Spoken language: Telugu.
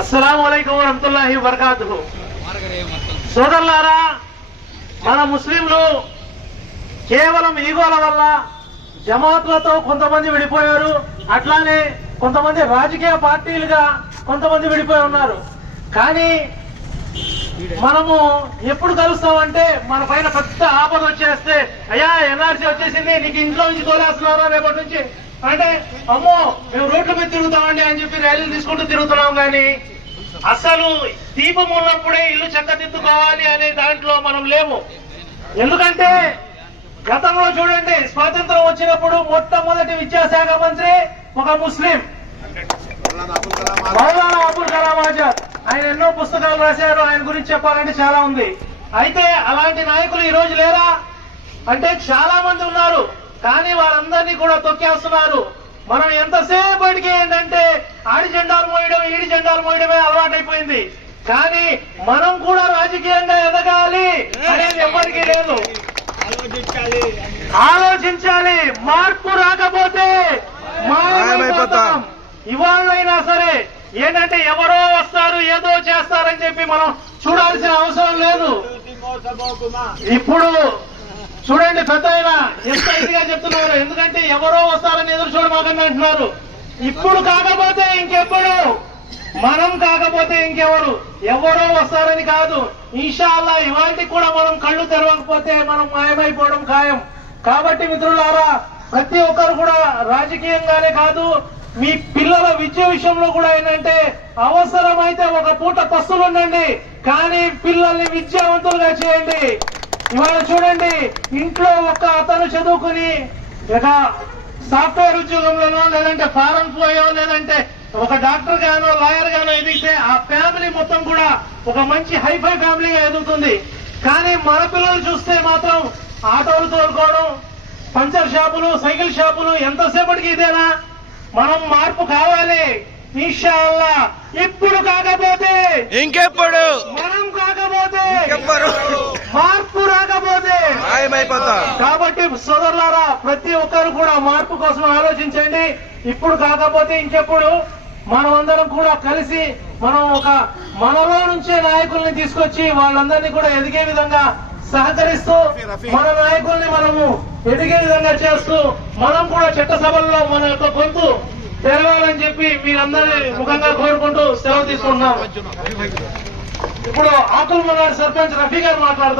అస్సలాము అలైకుం వరహ్మతుల్లాహి వబరకాతుహు. సోదరులారా, మన ముస్లింలు కేవలం ఈగోల వల్ల జమాత్లతో కొంతమంది విడిపోయారు, అట్లానే కొంతమంది రాజకీయ పార్టీలుగా కొంతమంది విడిపోయి ఉన్నారు. కానీ మనము ఎప్పుడు కలుస్తామంటే మన పైన పెద్ద ఆపద వచ్చేస్తే, అయ్యా ఎన్ఆర్సీ వచ్చేసింది, నీకు ఇంట్లో నుంచి తోలేస్తున్నారా రేపటి నుంచి అంటే, అమ్మో మేము రోడ్ల మీద తిరుగుతామండి అని చెప్పి ర్యాలీలు తీసుకుంటూ తిరుగుతున్నాం. కానీ అసలు దీపం ఉన్నప్పుడే ఇల్లు చక్కదిద్దుకోవాలి అనే దాంట్లో మనం లేము. ఎందుకంటే గతంలో చూడండి, స్వాతంత్రం వచ్చినప్పుడు మొట్టమొదటి విద్యాశాఖ మంత్రి ఒక ముస్లిం, మౌలానా అబుల్ కలాం ఆజాద్. ఆయన ఎన్నో పుస్తకాలు రాశారు, ఆయన గురించి చెప్పాలంటే చాలా ఉంది. అయితే అలాంటి నాయకులు ఈ రోజు లేరా అంటే చాలా మంది ఉన్నారు, కానీ వారందరినీ కూడా తొక్కేస్తున్నారు. మనం ఎంతసేపటికి ఏంటంటే ఆడి జెండాలు మోయడం, ఈడి జెండాలు మోయడమే అలవాటైపోయింది. కానీ మనం కూడా రాజకీయంగా ఎదగాలి అనేది ఎవరికీ లేదు. ఆలోచించాలి. మార్పు రాకపోతే మాయమైపోతాం. ఇవాళైనా సరే ఏంటంటే ఎవరో వస్తారు ఏదో చేస్తారని చెప్పి మనం చూడాల్సిన అవసరం లేదు. ఇప్పుడు చూడండి, పెద్ద ఆయన ఎంత ఇదిగా చెప్తున్నారు. ఎందుకంటే ఎవరో వస్తారని ఎదురు చూడమాకండి అంటున్నారు. ఇప్పుడు కాకపోతే ఇంకెప్పుడు, మనం కాకపోతే ఇంకెవరు, ఎవరో వస్తారని కాదు. ఇన్షాల్లా ఇవాళకి కూడా మనం కళ్ళు తెరవకపోతే మనం మాయమైపోవడం ఖాయం. కాబట్టి మిత్రులారా, ప్రతి ఒక్కరు కూడా రాజకీయంగానే కాదు, మీ పిల్లల విద్య విషయంలో కూడా ఏంటంటే అవసరమైతే ఒక పూట పస్తులు ఉండండి, కానీ పిల్లల్ని విద్యావంతులుగా చేయండి. ఇవాళ చూడండి, ఇంట్లో ఒక అతను చదువుకుని ఒక సాఫ్ట్వేర్ ఉద్యోగంలోనో లేదంటే ఫారెన్ పోయో లేదంటే ఒక డాక్టర్ గానో లాయర్ గానో ఎదిగితే ఆ ఫ్యామిలీ మొత్తం కూడా ఒక మంచి హైఫై ఫ్యామిలీగా ఎదుగుతుంది. కానీ మన పిల్లలు చూస్తే మాత్రం ఆటోలు తోలుకోవడం, పంచర్ షాపులు, సైకిల్ షాపులు, ఎంతసేపటికి ఇదేనా? మనం మార్పు కావాలి ఇన్షాల్లా. ఇప్పుడు కాకపోతే ఇంకెప్పుడు, మనం కాకపోతే మార్పు రాకపోతే మాయమైపోతాం. కాబట్టి సోదరులారా, ప్రతి ఒక్కరు కూడా మార్పు కోసం ఆలోచించండి. ఇప్పుడు కాకపోతే ఇంకెప్పుడు. మనం అందరం కూడా కలిసి మనం ఒక మనలో నుంచే నాయకుల్ని తీసుకొచ్చి వాళ్ళందరినీ కూడా ఎదిగే విధంగా సహకరిస్తూ మన నాయకుల్ని మనము ఎదిగే విధంగా చేస్తూ మనం కూడా చట్టసభల్లో మన యొక్క గొంతు తెరవాలని చెప్పి మీరందరినీ ముఖంగా కోరుకుంటూ సెలవు తీసుకుంటున్నాం. ఇప్పుడు ఆకుల్ మనార్ సర్పంచ్ రఫీ గారు మాట్లాడుతున్నారు.